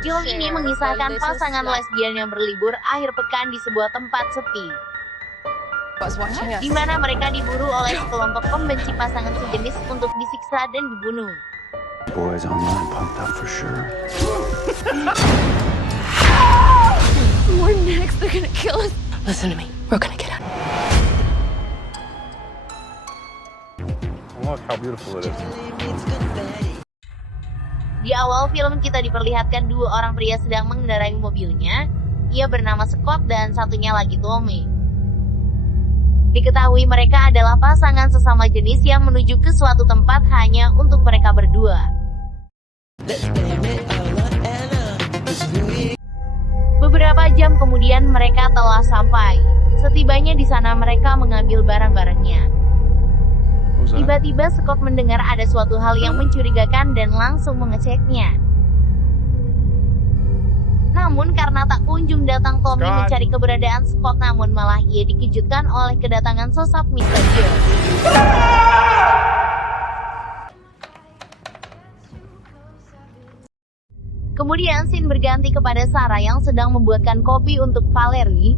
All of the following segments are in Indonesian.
Film ini mengisahkan pasangan lesbian yang berlibur akhir pekan di sebuah tempat sepi, di mana mereka diburu oleh sekelompok pembenci pasangan sejenis untuk disiksa dan dibunuh. Boys online pumped up for sure. We're next. They're gonna kill us. Listen to me. We're gonna get out. Look how beautiful it is. Di awal film kita diperlihatkan dua orang pria sedang mengendarai mobilnya. Ia bernama Scott dan satunya lagi Tommy. Diketahui mereka adalah pasangan sesama jenis yang menuju ke suatu tempat hanya untuk mereka berdua. Beberapa jam kemudian mereka telah sampai. Setibanya di sana mereka mengambil barang-barangnya. Tiba-tiba Scott mendengar ada suatu hal yang mencurigakan dan langsung mengeceknya. Namun karena tak kunjung datang, Tommy mencari keberadaan Scott, namun malah ia dikejutkan oleh kedatangan sosok misterius. Kemudian scene berganti kepada Sarah yang sedang membuatkan kopi untuk Valerie.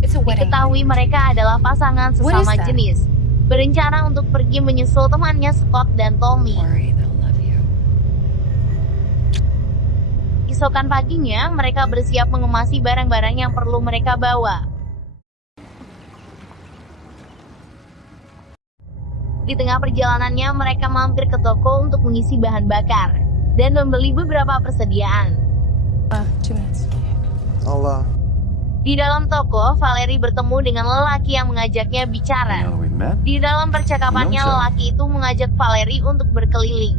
Diketahui mereka adalah pasangan sesama jenis, berencana untuk pergi menyusul temannya Scott dan Tommy. Isokan paginya, mereka bersiap mengemasi barang-barang yang perlu mereka bawa. Di tengah perjalanannya, mereka mampir ke toko untuk mengisi bahan bakar dan membeli beberapa persediaan. 2 minutes. Allah. Di dalam toko, Valerie bertemu dengan lelaki yang mengajaknya bicara. You know we met? Di dalam percakapannya, lelaki itu mengajak Valerie untuk berkeliling.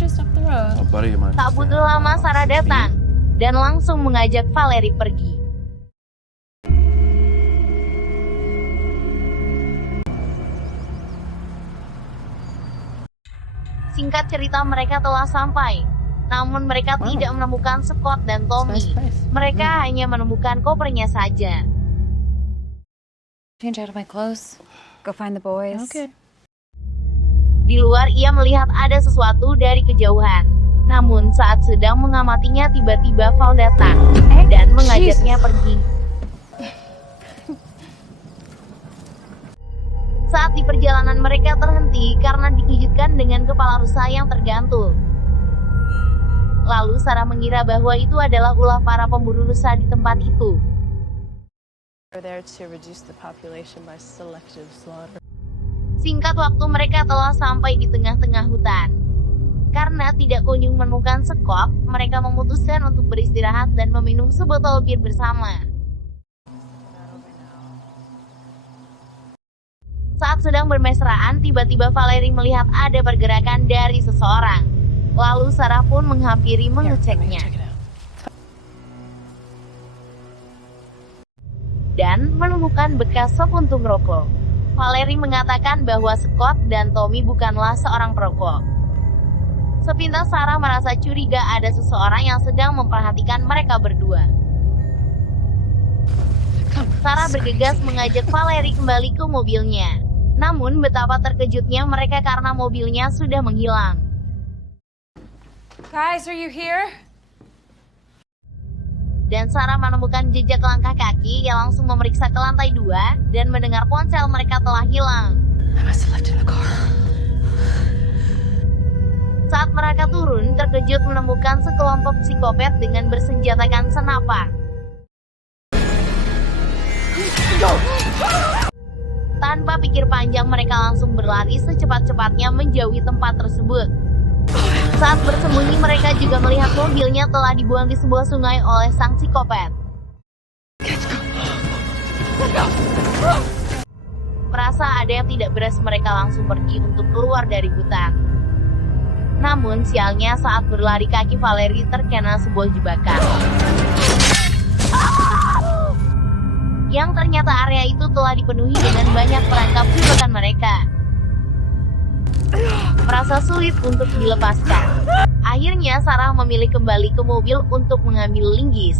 Just up the road. A buddy of mine. Tak butuh lama, Sarah datang dan langsung mengajak Valerie pergi. Singkat cerita, mereka telah sampai. Namun mereka tidak menemukan Scott dan Tommy. Mereka hanya menemukan kopernya saja. Change out of my clothes. Go find the boys. Okay. Di luar ia melihat ada sesuatu dari kejauhan. Namun saat sedang mengamatinya, tiba-tiba Val datang dan mengajaknya pergi. Saat di perjalanan mereka terhenti karena dikejutkan dengan kepala rusa yang tergantung. Lalu Sarah mengira bahwa itu adalah ulah para pemburu rusa di tempat itu. Singkat waktu mereka telah sampai di tengah-tengah hutan. Karena tidak kunjung menemukan Scott, mereka memutuskan untuk beristirahat dan meminum sebotol bir bersama. Saat sedang bermesraan, tiba-tiba Valerie melihat ada pergerakan dari seseorang. Lalu Sarah pun menghampiri mengeceknya. Dan menemukan bekas sop puntung rokok. Valerie mengatakan bahwa Scott dan Tommy bukanlah seorang perokok. Sepintas Sarah merasa curiga ada seseorang yang sedang memperhatikan mereka berdua. Sarah bergegas mengajak Valerie kembali ke mobilnya. Namun betapa terkejutnya mereka karena mobilnya sudah menghilang. Guys, are you here? Dan Sarah menemukan jejak langkah kaki yang langsung memeriksa ke lantai 2 dan mendengar ponsel mereka telah hilang. I must have left in the car. Saat mereka turun, terkejut menemukan sekelompok psikopat dengan bersenjatakan senapan. Tanpa pikir panjang, mereka langsung berlari secepat-cepatnya menjauhi tempat tersebut. Saat bersembunyi, mereka juga melihat mobilnya telah dibuang di sebuah sungai oleh sang psikopat. Merasa ada yang tidak beres, mereka langsung pergi untuk keluar dari hutan. Namun sialnya, saat berlari kaki Valerie terkena sebuah jebakan. Yang ternyata area itu telah dipenuhi dengan banyak perangkap jebakan mereka. Merasa sulit untuk dilepaskan. Akhirnya Sarah memilih kembali ke mobil untuk mengambil linggis.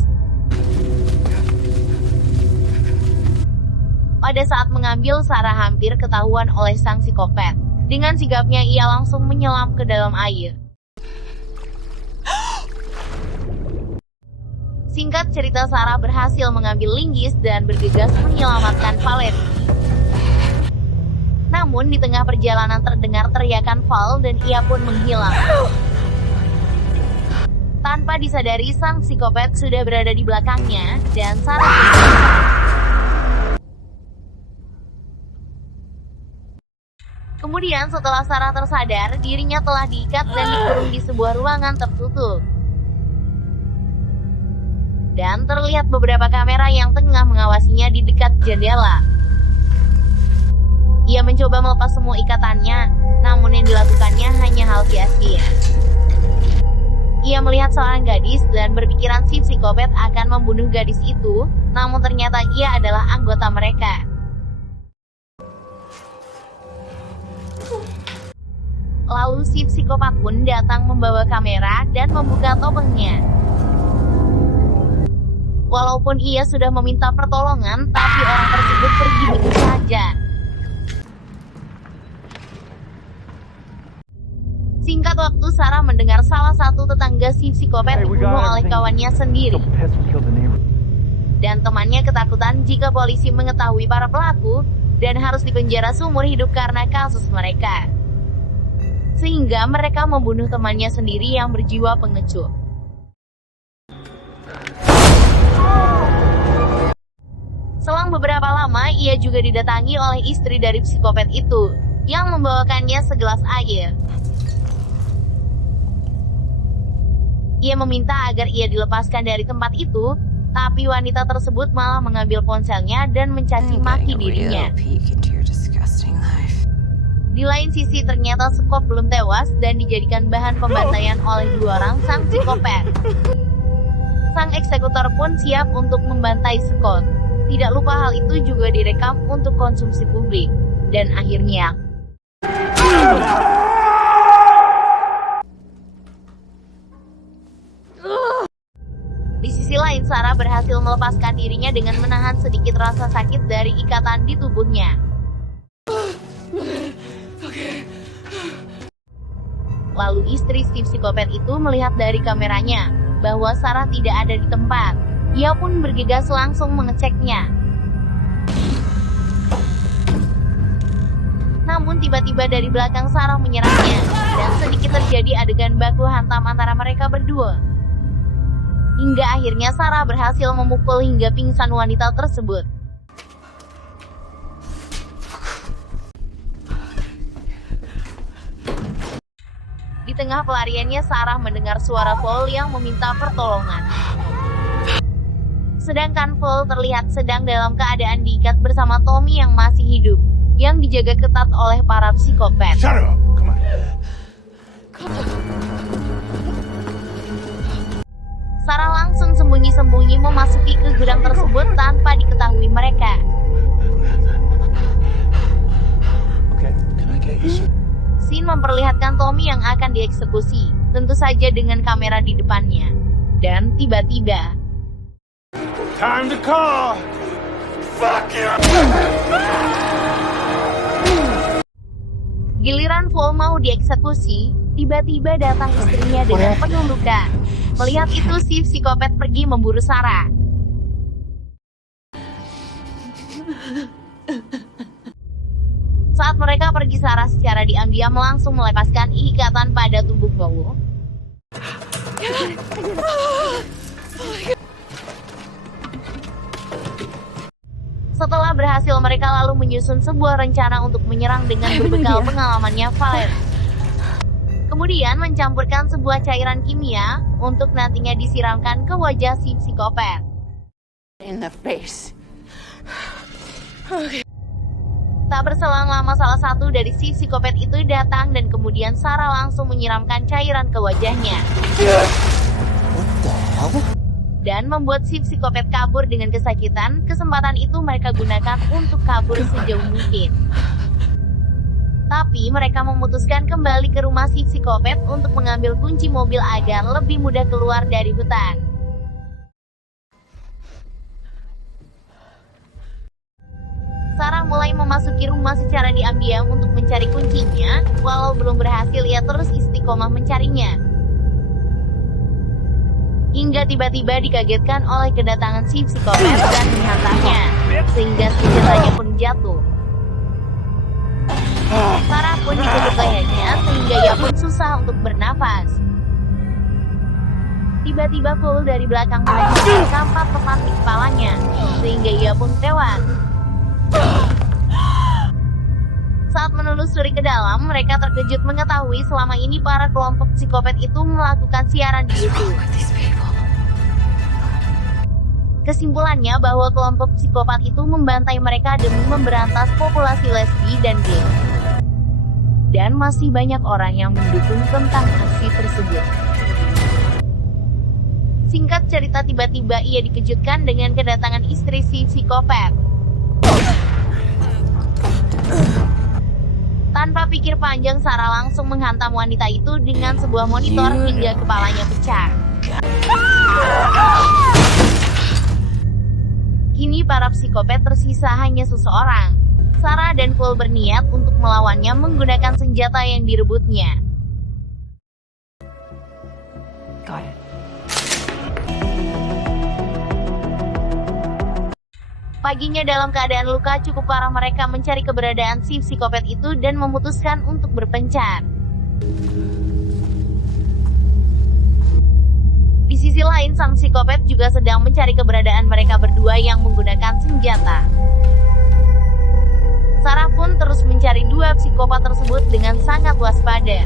Pada saat mengambil, Sarah hampir ketahuan oleh sang psikopat. Dengan sigapnya ia langsung menyelam ke dalam air. Singkat cerita, Sarah berhasil mengambil linggis dan bergegas menyelamatkan Valerie. Namun di tengah perjalanan terdengar teriakan Val dan ia pun menghilang. Tanpa disadari, sang psikopat sudah berada di belakangnya dan Sarah pun. Kemudian setelah Sarah tersadar, dirinya telah diikat dan dikurung di sebuah ruangan tertutup. Dan terlihat beberapa kamera yang tengah mengawasinya di dekat jendela. Ia mencoba melepas semua ikatannya, namun yang dilakukannya hanya hal sia-sia. Ia melihat seorang gadis dan berpikiran si psikopat akan membunuh gadis itu, namun ternyata ia adalah anggota mereka. Lalu si psikopat pun datang membawa kamera dan membuka topengnya. Walaupun ia sudah meminta pertolongan, tapi orang tersebut pergi begitu saja. Singkat waktu, Sarah mendengar salah satu tetangga si psikopat dibunuh oleh kawannya sendiri. Dan temannya ketakutan jika polisi mengetahui para pelaku, dan harus dipenjara seumur hidup karena kasus mereka. Sehingga mereka membunuh temannya sendiri yang berjiwa pengecut. Selang beberapa lama, ia juga didatangi oleh istri dari psikopat itu, yang membawakannya segelas air. Ia meminta agar ia dilepaskan dari tempat itu, tapi wanita tersebut malah mengambil ponselnya dan mencaci maki dirinya. Di lain sisi, ternyata Scott belum tewas dan dijadikan bahan pembantaian oleh dua orang sang psikopat. Sang eksekutor pun siap untuk membantai Scott. Tidak lupa hal itu juga direkam untuk konsumsi publik. Dan akhirnya, di sisi lain, Sarah berhasil melepaskan dirinya dengan menahan sedikit rasa sakit dari ikatan di tubuhnya. Lalu istri si psikopat itu melihat dari kameranya bahwa Sarah tidak ada di tempat. Ia pun bergegas langsung mengeceknya. Namun tiba-tiba dari belakang Sarah menyerangnya, dan sedikit terjadi adegan baku hantam antara mereka berdua. Hingga akhirnya Sarah berhasil memukul hingga pingsan wanita tersebut. Di tengah pelariannya, Sarah mendengar suara Paul yang meminta pertolongan. Sedangkan Paul terlihat sedang dalam keadaan diikat bersama Tommy yang masih hidup, yang dijaga ketat oleh para psikopat. Shut up! Come on. Sarah langsung sembunyi-sembunyi memasuki ke gudang tersebut tanpa diketahui mereka. Okay, can I get you some? Scene memperlihatkan Tommy yang akan dieksekusi, tentu saja dengan kamera di depannya. Dan tiba-tiba, Time to call! Fuck you! giliran Paul mau dieksekusi, tiba-tiba datang istrinya dengan penuh luka. Melihat itu, si psikopat pergi memburu Sarah. Saat mereka pergi, Sarah secara diam-diam langsung melepaskan ikatan pada tubuh Paul. Setelah berhasil, mereka lalu menyusun sebuah rencana untuk menyerang dengan berbekal pengalamannya Valerie. Kemudian mencampurkan sebuah cairan kimia untuk nantinya disiramkan ke wajah si psikopat. In the face. Tak berselang lama, salah satu dari si psikopat itu datang dan kemudian Sarah langsung menyiramkan cairan ke wajahnya. Dan membuat si psikopat kabur dengan kesakitan. Kesempatan itu mereka gunakan untuk kabur sejauh mungkin. Tapi mereka memutuskan kembali ke rumah si psikopat untuk mengambil kunci mobil agar lebih mudah keluar dari hutan. Sarah mulai memasuki rumah secara diam-diam untuk mencari kuncinya. Walau belum berhasil, ia terus istiqomah mencarinya. hingga tiba-tiba dikagetkan oleh kedatangan si psikopat dan menghantamnya, sehingga senjatanya pun jatuh. Sarah pun ditutup lehernya sehingga ia pun susah untuk bernafas. Tiba-tiba Cole dari belakang menembakkan kampak tepat di kepalanya, sehingga ia pun tewas. Saat menelusuri ke dalam, mereka terkejut mengetahui selama ini para kelompok psikopat itu melakukan siaran di YouTube. Kesimpulannya bahwa kelompok psikopat itu membantai mereka demi memberantas populasi lesbi dan gay. Dan masih banyak orang yang mendukung tentang aksi tersebut. Singkat cerita, tiba-tiba ia dikejutkan dengan kedatangan istri si psikopat. Tanpa pikir panjang, Sarah langsung menghantam wanita itu dengan sebuah monitor hingga kepalanya pecah. Kini para psikopat tersisa hanya seseorang. Sarah dan Cole berniat untuk melawannya menggunakan senjata yang direbutnya. Got it. Paginya dalam keadaan luka cukup parah, mereka mencari keberadaan si psikopat itu dan memutuskan untuk berpencar. Di sisi lain, sang psikopat juga sedang mencari keberadaan mereka berdua yang menggunakan senjata. Sarah pun terus mencari dua psikopat tersebut dengan sangat waspada.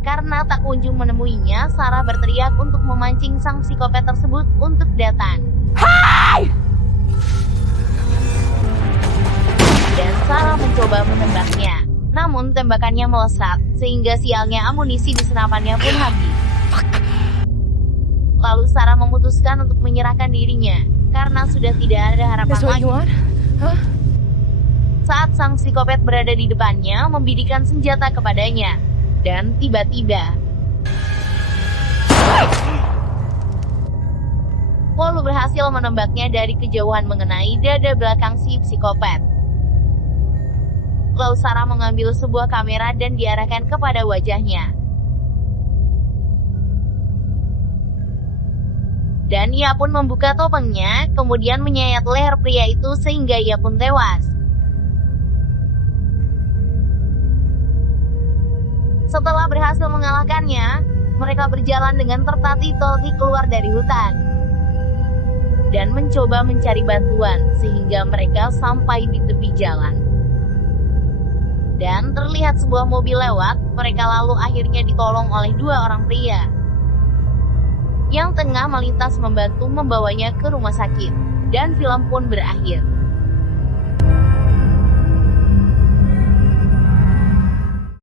Karena tak kunjung menemuinya, Sarah berteriak untuk memancing sang psikopat tersebut untuk datang. Hai! Dan Sarah mencoba menembaknya. Namun tembakannya melesat, sehingga sialnya amunisi di senapannya pun habis. Lalu Sarah memutuskan untuk menyerahkan dirinya, karena sudah tidak ada harapan lagi. Saat sang psikopat berada di depannya, membidikan senjata kepadanya. Dan tiba-tiba, Cole berhasil menembaknya dari kejauhan mengenai dada belakang si psikopat. Lalu Sarah mengambil sebuah kamera dan diarahkan kepada wajahnya. Dan ia pun membuka topengnya, kemudian menyayat leher pria itu sehingga ia pun tewas. Setelah berhasil mengalahkannya, mereka berjalan dengan tertatih-tatih keluar dari hutan dan mencoba mencari bantuan sehingga mereka sampai di tepi jalan. Dan terlihat sebuah mobil lewat, mereka lalu akhirnya ditolong oleh dua orang pria yang tengah melintas membantu membawanya ke rumah sakit. Dan film pun berakhir.